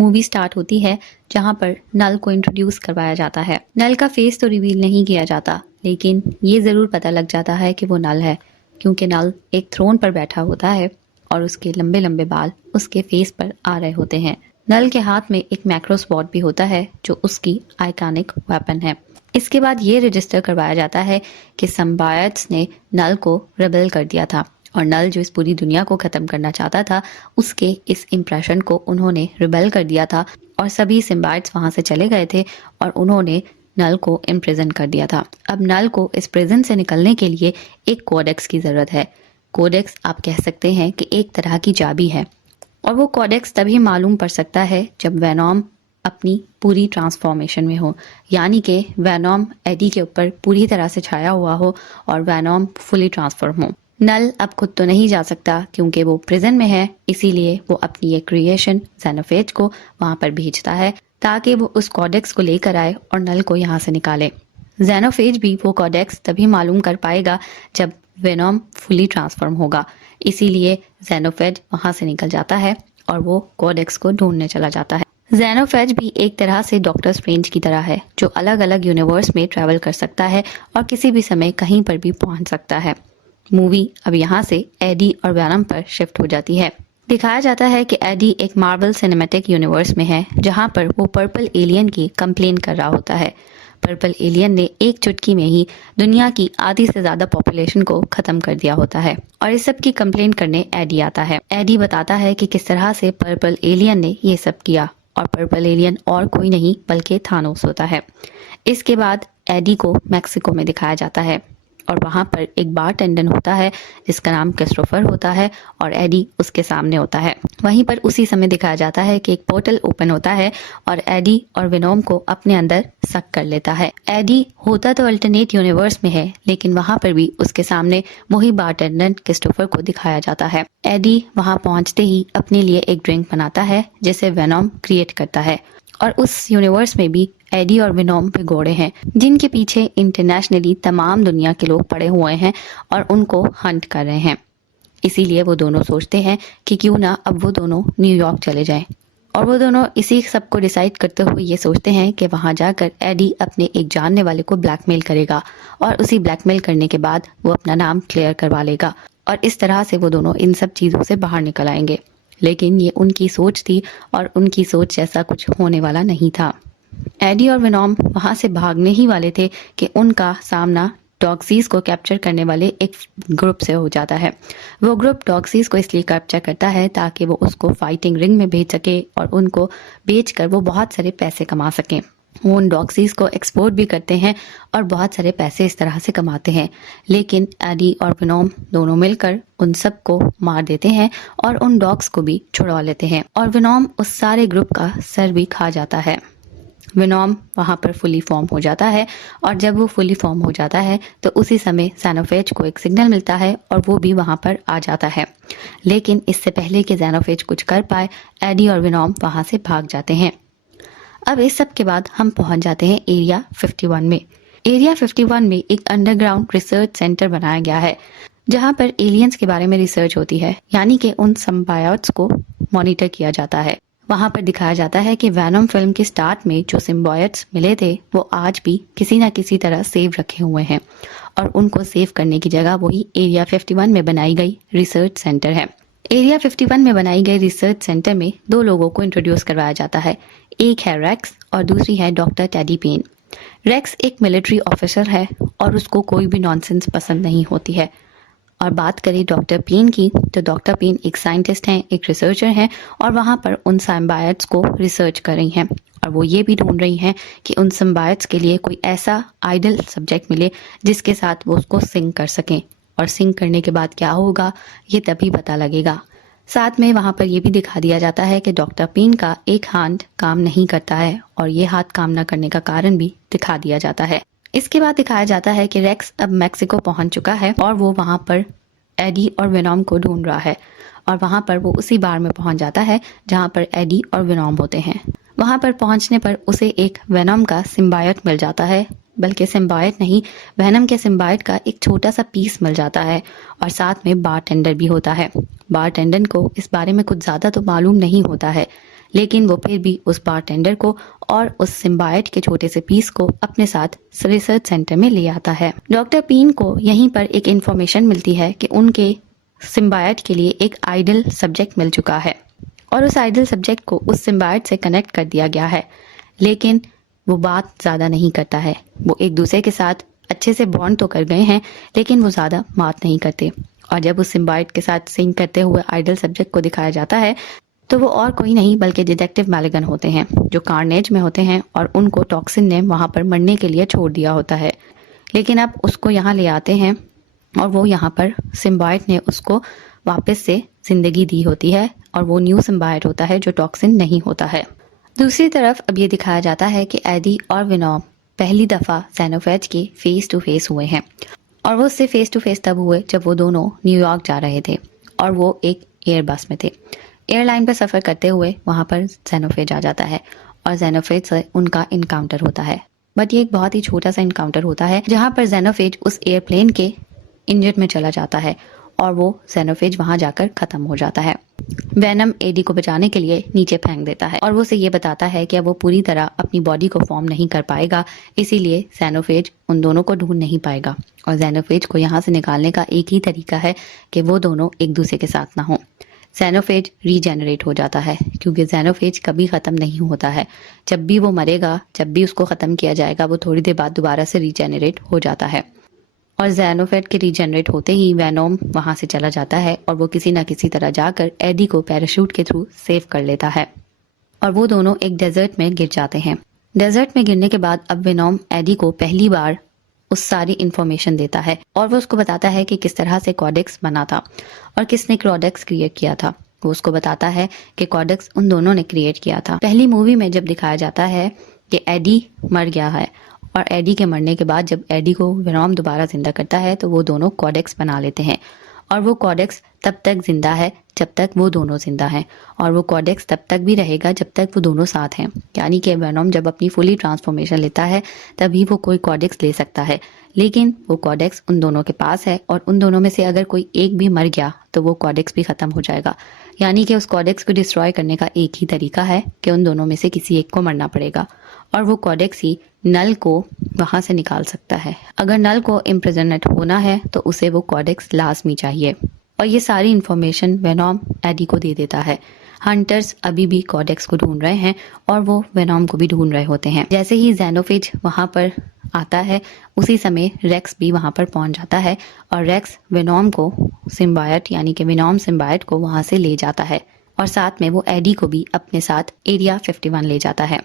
Movie start होती है जहां पर नल को इंट्रोड्यूस करवाया जाता है। नल का फेस तो रिवील नहीं किया जाता, लेकिन ये जरूर पता लग जाता है कि वो नल है, क्योंकि नल एक थ्रोन पर बैठा होता है और उसके लंबे लंबे बाल उसके फेस पर आ रहे होते हैं। नल के हाथ में एक मैक्रोस्वॉर्ड भी होता है जो उसकी आइकॉनिक वेपन है। इसके बाद ये रजिस्टर करवाया जाता है कि सिम्बायट्स ने नल को रेबेल कर दिया था और नल जो इस पूरी दुनिया को खत्म करना चाहता था, उसके इस इम्प्रेशन को उन्होंने रिबेल कर दिया था और सभी सिम्बायट्स वहां से चले गए थे और उन्होंने नल को इम्प्रिजन कर दिया था। अब नल को इस प्रिजन से निकलने के लिए एक कोडेक्स की जरूरत है। कोडेक्स आप कह सकते हैं कि एक तरह की चाबी है, और वो कोडेक्स तभी मालूम पड़ सकता है जब वेनॉम अपनी पूरी ट्रांसफॉर्मेशन में हो, यानी कि वेनॉम एडी के ऊपर पूरी तरह से छाया हुआ हो और वेनॉम फुली ट्रांसफॉर्म हो। नल अब खुद तो नहीं जा सकता क्योंकि वो प्रिजन में है, इसीलिए वो अपनी एक क्रिएशन जेनोफेज को वहां पर भेजता है ताकि वो उस कोडेक्स को लेकर आए और नल को यहाँ से निकाले। जेनोफेज भी वो कोडेक्स तभी मालूम कर पाएगा जब वेनॉम फुली ट्रांसफॉर्म होगा, इसीलिए जेनोफेज वहां से निकल जाता है और वो कोडेक्स को ढूंढने चला जाता है। जेनोफेज भी एक तरह से डॉक्टर स्ट्रेंज की तरह है जो अलग अलग यूनिवर्स में ट्रैवल कर सकता है और किसी भी समय कहीं पर भी पहुंच सकता है। मूवी अब यहाँ से एडी और वेनम पर शिफ्ट हो जाती है। दिखाया जाता है कि एडी एक मार्वल सिनेमैटिक यूनिवर्स में है जहाँ पर वो पर्पल एलियन की कंप्लेन कर रहा होता है। पर्पल एलियन ने एक चुटकी में ही दुनिया की आधी से ज्यादा पॉपुलेशन को खत्म कर दिया होता है और इस सब की कंप्लेन करने एडी आता है। एडी बताता है कि किस तरह से पर्पल एलियन ने ये सब किया, और पर्पल एलियन और कोई नहीं बल्कि थानोस होता है। इसके बाद एडी को मैक्सिको में दिखाया जाता है और वहां पर एक बारटेंडर होता है जिसका नाम क्रिस्टोफर होता है और एडी उसके सामने होता है। वहीं पर उसी समय दिखाया जाता है कि एक पोर्टल ओपन होता है और एडी और विनोम को अपने अंदर सक कर लेता है। एडी होता तो अल्टरनेट यूनिवर्स में है, लेकिन वहां पर भी उसके सामने वही बारटेंडर क्रिस्टोफर को दिखाया जाता है। एडी वहां पहुंचते ही अपने लिए एक ड्रिंक बनाता है जिसे वेनॉम क्रिएट करता है, और उस यूनिवर्स में भी एडी और विनोम भिगोड़े हैं जिनके पीछे इंटरनेशनली तमाम दुनिया के लोग पड़े हुए हैं और उनको हंट कर रहे हैं। इसीलिए वो दोनों सोचते हैं कि क्यों ना अब वो दोनों न्यूयॉर्क चले जाएं, और वो दोनों इसी सब को डिसाइड करते हुए ये सोचते हैं कि वहां जाकर एडी अपने एक जानने वाले को ब्लैकमेल करेगा और उसी ब्लैकमेल करने के बाद वो अपना नाम क्लियर करवा लेगा और इस तरह से वो दोनों इन सब चीजों से बाहर निकल आएंगे। लेकिन ये उनकी सोच थी और उनकी सोच जैसा कुछ होने वाला नहीं था। एडी और विनोम वहां से भागने ही वाले थे कि उनका सामना डॉक्सीज को कैप्चर करने वाले एक ग्रुप से हो जाता है। वो ग्रुप डॉक्सीज को इसलिए कैप्चर करता है ताकि वो उसको फाइटिंग रिंग में भेज सके और उनको बेचकर वो बहुत सारे पैसे कमा सके। वो उन डॉक्सीज को एक्सपोर्ट भी करते हैं और बहुत सारे पैसे इस तरह से कमाते हैं। लेकिन एडी और विनोम दोनों मिलकर उन सबको मार देते हैं और उन डॉग्स को भी छुड़वा लेते हैं, और विनोम उस सारे ग्रुप का सर भी खा जाता है। विनोम वहां पर फुली फॉर्म हो जाता है और जब वो फुली फॉर्म हो जाता है तो उसी समय जेनोफेज को एक सिग्नल मिलता है और वो भी वहां पर आ जाता है। लेकिन इससे पहले कि जेनोफेज कुछ कर पाए, एडी और विनोम वहां से भाग जाते हैं। अब इस सब के बाद हम पहुंच जाते हैं एरिया 51 में। एरिया 51 में एक अंडरग्राउंड रिसर्च सेंटर बनाया गया है जहां पर एलियंस के बारे में रिसर्च होती है, यानी कि उन सिम्बायोट्स को मॉनिटर किया जाता है। वहां पर दिखाया जाता है कि वेनम फिल्म के स्टार्ट में जो सिम्बायोट्स मिले थे वो आज भी किसी न किसी तरह सेव रखे हुए हैं, और उनको सेव करने की जगह वही एरिया 51 में बनाई गई रिसर्च सेंटर है। एरिया 51 में बनाई गई रिसर्च सेंटर में दो लोगों को इंट्रोड्यूस करवाया जाता है। एक है रेक्स और दूसरी है डॉक्टर टेडी पेन। रेक्स एक मिलिट्री ऑफिसर है और उसको कोई भी नॉनसेंस पसंद नहीं होती है। और बात करें डॉक्टर पेन की, तो डॉक्टर पेन एक साइंटिस्ट हैं, एक रिसर्चर हैं, और वहां पर उन सिम्बायोट्स को रिसर्च कर रही हैं और वो ये भी ढूंढ रही हैं कि उन सिम्बायोट्स के लिए कोई ऐसा आइडल सब्जेक्ट मिले जिसके साथ वो उसको सिंक कर सकें, और सिंक करने के बाद क्या होगा ये तभी पता लगेगा। साथ में वहां पर यह भी दिखा दिया जाता है कि डॉक्टर पेन का एक हाथ काम नहीं करता है और ये हाथ काम न करने का कारण भी दिखा दिया जाता है। इसके बाद दिखाया जाता है कि रेक्स अब मैक्सिको पहुंच चुका है और वो वहां पर एडी और विनोम को ढूंढ रहा है, और वहां पर वो उसी बार में पहुंच जाता है जहां पर एडी और विनोम होते हैं। वहां पर पहुंचने पर उसे एक वेनम का सिम्बायोट मिल जाता है, बल्कि सिम्बायोट नहीं, वेनम के सिम्बायोट का एक छोटा सा पीस मिल जाता है, और साथ में बारटेंडर भी होता है। बारटेंडर को इस बारे में कुछ ज्यादा तो मालूम नहीं होता है, लेकिन वो फिर भी उस बारटेंडर को और उस सिम्बायट के छोटे से पीस को अपने साथ रिसर्च सेंटर में ले आता है। डॉक्टर पीन को यहीं पर एक इन्फॉर्मेशन मिलती है कि उनके सिम्बायट के लिए एक आइडल सब्जेक्ट मिल चुका है और उस आइडल सब्जेक्ट को उस सिम्बायट से कनेक्ट कर दिया गया है, लेकिन वो बात ज़्यादा नहीं करता है। वो एक दूसरे के साथ अच्छे से बॉन्ड तो कर गए हैं, लेकिन वो ज़्यादा बात नहीं करते। और जब उस सिम्बायट के साथ सिंक करते हुए आइडल सब्जेक्ट को दिखाया जाता है तो वो और कोई नहीं बल्कि डिटेक्टिव मैलिगन होते हैं, जो कार्नेज में होते हैं और उनको टॉक्सिन ने वहाँ पर मरने के लिए छोड़ दिया होता है। लेकिन अब उसको यहाँ ले आते हैं और वो यहाँ पर सिम्बायट ने उसको वापस से जिंदगी दी होती है और वो न्यू सिम्बायट होता है जो टॉक्सिन नहीं होता है। दूसरी तरफ अब ये दिखाया जाता है कि एडी और विनोम पहली दफ़ा ज़ेनोफेज के फेस टू फेस हुए हैं और वो उससे फेस टू फेस तब हुए जब वो दोनों न्यूयॉर्क जा रहे थे और वो एक एयर बस में थे। एयरलाइन पर सफ़र करते हुए वहाँ पर ज़ेनोफेज आ जाता है और ज़ेनोफेज से उनका इनकाउंटर होता है। बट ये एक बहुत ही छोटा सा इनकाउंटर होता है जहाँ पर ज़ेनोफेज उस एयरप्लेन के इंजन में चला जाता है और वो ज़ेनोफेज वहाँ जाकर ख़त्म हो जाता है। वेनम एडी को बचाने के लिए नीचे फेंक देता है और वो उसे ये बताता है कि अब वो पूरी तरह अपनी बॉडी को फॉर्म नहीं कर पाएगा, इसीलिए ज़ेनोफेज उन दोनों को ढूंढ नहीं पाएगा और ज़ेनोफेज को यहाँ से निकालने का एक ही तरीका है कि वो दोनों एक दूसरे के साथ ना हों। ज़ेनोफेज रीजेनरेट हो जाता है क्योंकि ज़ेनोफेज कभी ख़त्म नहीं होता है। जब भी वो मरेगा, जब भी उसको ख़त्म किया जाएगा, वो थोड़ी देर बाद दोबारा से रीजेनरेट हो जाता है। और ज़ेनोफेज के रीजेनरेट होते ही वेनोम वहाँ से चला जाता है और वो किसी न किसी तरह जाकर एडी को पैराशूट के थ्रू सेव कर लेता है और वो दोनों एक डेजर्ट में गिर जाते हैं। डेजर्ट में गिरने के बाद अब वेनोम एडी को पहली बार उस सारी इन्फॉर्मेशन देता है और वो उसको बताता है कि किस तरह से कॉडेक्स बना था और किसने कॉडेक्स क्रिएट किया था। वो उसको बताता है कि कॉडेक्स उन दोनों ने क्रिएट किया था। पहली मूवी में जब दिखाया जाता है कि एडी मर गया है और एडी के मरने के बाद जब एडी को वेनोम दोबारा जिंदा करता है तो वो दोनों कॉडेक्स बना लेते हैं और वो कॉडेक्स तब तक जिंदा है जब तक वो दोनों जिंदा हैं और वो कॉडेक्स तब तक भी रहेगा जब तक वो दोनों साथ हैं। यानी कि वेनोम जब अपनी फुली ट्रांसफॉर्मेशन लेता है तभी वो कोई कॉडेक्स ले सकता है, लेकिन वो कॉडेक्स उन दोनों के पास है और उन दोनों में से अगर कोई एक भी मर गया तो वो कॉडेक्स भी खत्म हो जाएगा। यानी कि उस कॉडेक्स को डिस्ट्रॉय करने का एक ही तरीका है कि उन दोनों में से किसी एक को मरना पड़ेगा और वो कॉडेक्स ही नल को वहां से निकाल सकता है। अगर नल को इम्प्रिजनमेंट होना है तो उसे वो कॉडेक्स लाजमी चाहिए और ये सारी इन्फॉर्मेशन वेनोम एडी को दे देता है। हंटर्स अभी भी कॉडेक्स को ढूंढ रहे हैं और वो वेनोम को भी ढूंढ रहे होते हैं। जैसे ही ज़ेनोफेज वहां पर आता है उसी समय रेक्स भी वहां पर पहुंच जाता है और रेक्स वेनोम को सिम्बायट यानी कि वेनोम सिम्बायट को वहां से ले जाता है और साथ में वो एडी को भी अपने साथ एरिया 51 ले जाता है।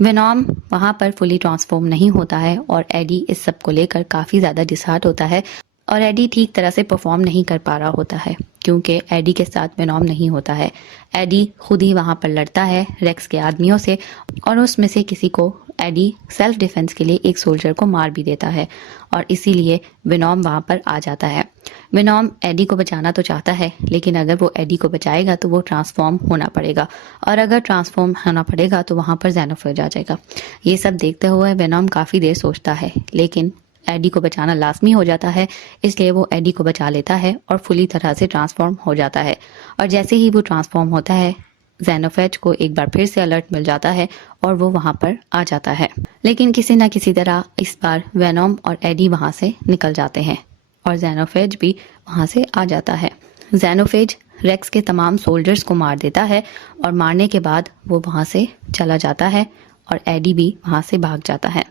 वेनोम वहां पर फुली ट्रांसफॉर्म नहीं होता है और एडी इस सब को लेकर काफ़ी ज़्यादा डिसहार्ट होता है और एडी ठीक तरह से परफॉर्म नहीं कर पा रहा होता है क्योंकि एडी के साथ वेनोम नहीं होता है। एडी खुद ही वहां पर लड़ता है रेक्स के आदमियों से और उसमें से किसी को एडी सेल्फ डिफेंस के लिए एक सोल्जर को मार भी देता है और इसीलिए वेनोम वहां पर आ जाता है। वेनोम एडी को बचाना तो चाहता है, लेकिन अगर वो एडी को बचाएगा तो वो ट्रांसफॉर्म होना पड़ेगा और अगर ट्रांसफॉर्म होना पड़ेगा तो वहां पर ज़ेनोफेज आ जाएगा। ये सब देखते हुए वेनोम काफ़ी देर सोचता है, लेकिन एडी को बचाना लाजमी हो जाता है, इसलिए वो एडी को बचा लेता है और फुली तरह से ट्रांसफॉर्म हो जाता है। और जैसे ही वो ट्रांसफॉर्म होता है ज़ेनोफेज को एक बार फिर से अलर्ट मिल जाता है और वो वहां पर आ जाता है, लेकिन किसी न किसी तरह इस बार वेनोम और एडी वहां से निकल जाते हैं और ज़ेनोफेज भी वहां से आ जाता है। ज़ेनोफेज रेक्स के तमाम सोल्जर्स को मार देता है और मारने के बाद वो वहां से चला जाता है और एडी भी वहां से भाग जाता है।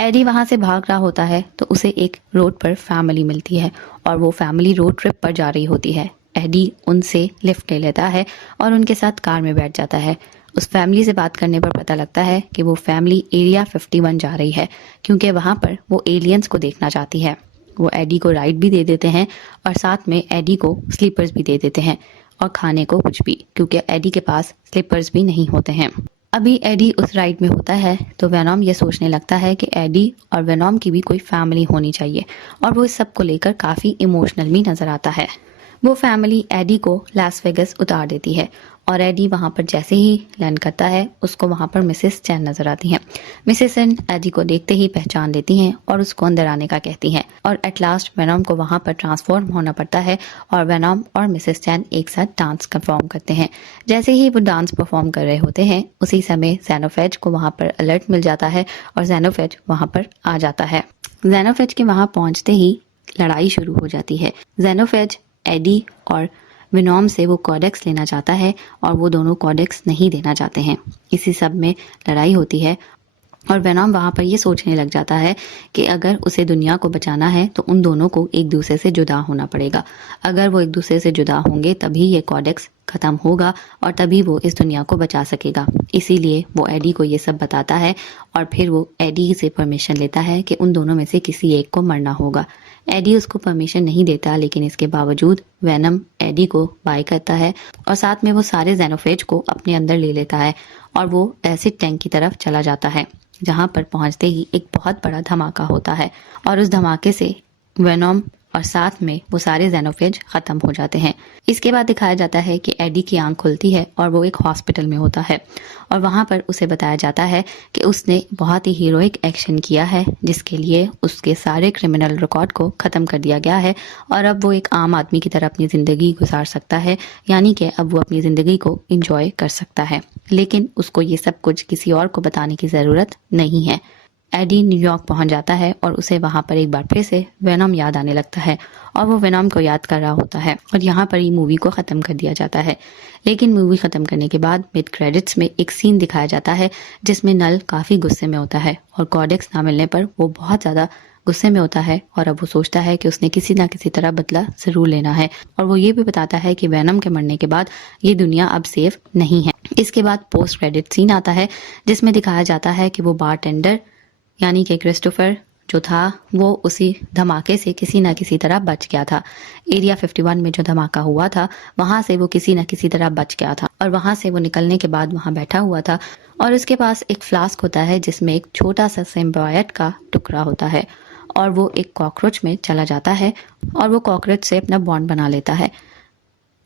एडी वहां से भाग रहा होता है तो उसे एक रोड पर फैमिली मिलती है और वो फैमिली रोड ट्रिप पर जा रही होती है। एडी उनसे लिफ्ट ले लेता है और उनके साथ कार में बैठ जाता है। उस फैमिली से बात करने पर पता लगता है कि वो फैमिली एरिया 51 जा रही है क्योंकि वहां पर वो एलियंस को देखना चाहती है। वो एडी को राइड भी दे देते हैं और साथ में एडी को स्लीपर्स भी दे देते हैं और खाने को कुछ भी, क्योंकि एडी के पास स्लीपर्स भी नहीं होते हैं। अभी एडी उस राइड में होता है तो वेनोम ये सोचने लगता है कि एडी और वेनोम की भी कोई फैमिली होनी चाहिए और वो इस सब को लेकर काफ़ी इमोशनल भी नज़र आता है। वो फैमिली एडी को लास वेगस उतार देती है और एडी वहां पर जैसे ही लैंड करता है उसको वहां पर मिसेस चैन नजर आती हैं। मिसेस चैन एडी को देखते ही पहचान लेती हैं और उसको अंदर आने का कहती हैं और एट लास्ट वेनॉम को वहां पर ट्रांसफॉर्म होना पड़ता है और वेनॉम और मिसेस चैन एक साथ डांस परफॉर्म करते हैं। जैसे ही वो डांस परफॉर्म कर रहे होते हैं उसी समय ज़ेनोफेज को वहां पर अलर्ट मिल जाता है और ज़ेनोफेज वहां पर आ जाता है। ज़ेनोफेज के वहां पहुंचते ही लड़ाई शुरू हो जाती है। ज़ेनोफेज एडी और विनॉम से वो कॉडेक्स लेना चाहता है और वो दोनों कॉडेक्स नहीं देना चाहते हैं। इसी सब में लड़ाई होती है और वेनॉम वहां पर ये सोचने लग जाता है कि अगर उसे दुनिया को बचाना है तो उन दोनों को एक दूसरे से जुदा होना पड़ेगा। अगर वो एक दूसरे से जुदा होंगे तभी ये कॉडेक्स खत्म होगा और तभी वो इस दुनिया को बचा सकेगा। इसीलिए वो एडी को ये सब बताता है और फिर वो एडी से परमिशन लेता है कि उन दोनों में से किसी एक को मरना होगा। एडी उसको परमिशन नहीं देता लेकिन इसके बावजूद वेनम एडी को बाय करता है और साथ में वो सारे ज़ेनोफेज को अपने अंदर ले लेता है और वो एसिड टैंक की तरफ चला जाता है, जहां पर पहुंचते ही एक बहुत बड़ा धमाका होता है और उस धमाके से वेनॉम और साथ में वो सारे ज़ेनोफेज खत्म हो जाते हैं। इसके बाद दिखाया जाता है कि एडी की आंख खुलती है और वो एक हॉस्पिटल में होता है और वहां पर उसे बताया जाता है कि उसने बहुत ही हीरोइक एक्शन किया है जिसके लिए उसके सारे क्रिमिनल रिकॉर्ड को खत्म कर दिया गया है और अब वो एक आम आदमी की तरह अपनी ज़िंदगी गुजार सकता है, यानी कि अब वो अपनी ज़िंदगी को इंजॉय कर सकता है। लेकिन उसको ये सब कुछ किसी और को बताने की ज़रूरत नहीं है। एडी न्यूयॉर्क पहुंच जाता है और उसे वहां पर एक बार फिर से वेनॉम याद आने लगता है और वो वेनॉम को याद कर रहा होता है और यहाँ पर ही मूवी को ख़त्म कर दिया जाता है। लेकिन मूवी ख़त्म करने के बाद मिड क्रेडिट्स में एक सीन दिखाया जाता है जिसमें नल काफ़ी गुस्से में होता है और कॉडेक्स ना मिलने पर वो बहुत ज़्यादा गुस्से में होता है और अब वो सोचता है कि उसने किसी ना किसी तरह बदला ज़रूर लेना है और वो ये भी बताता है कि वेनम के मरने के बाद ये दुनिया अब सेफ नहीं है। इसके बाद पोस्ट क्रेडिट सीन आता है जिसमें दिखाया जाता है कि वो बारटेंडर यानी कि क्रिस्टोफर जो था वो उसी धमाके से किसी ना किसी तरह बच गया था। एरिया 51 में जो धमाका हुआ था वहां से वो किसी ना किसी तरह बच गया था और वहां से वो निकलने के बाद वहां बैठा हुआ था और उसके पास एक फ्लास्क होता है जिसमें एक छोटा सा सिम्बायोट का टुकड़ा होता है और वो एक कॉकरोच में चला जाता है और वो कॉकरोच से अपना बॉन्ड बना लेता है।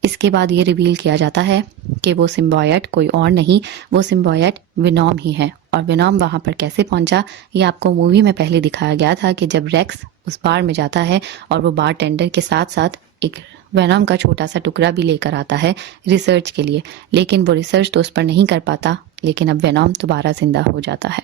इसके बाद ये रिवील किया जाता है कि वो सिम्बायोट कोई और नहीं, वो सिम्बायोट विनॉम ही है और विनॉम वहां पर कैसे पहुंचा ये आपको मूवी में पहले दिखाया गया था कि जब रेक्स उस बार में जाता है और वो बार टेंडर के साथ साथ एक वेनॉम का छोटा सा टुकड़ा भी लेकर आता है रिसर्च के लिए, लेकिन वो रिसर्च तो उस पर नहीं कर पाता। लेकिन अब वेनॉम दोबारा जिंदा हो जाता है।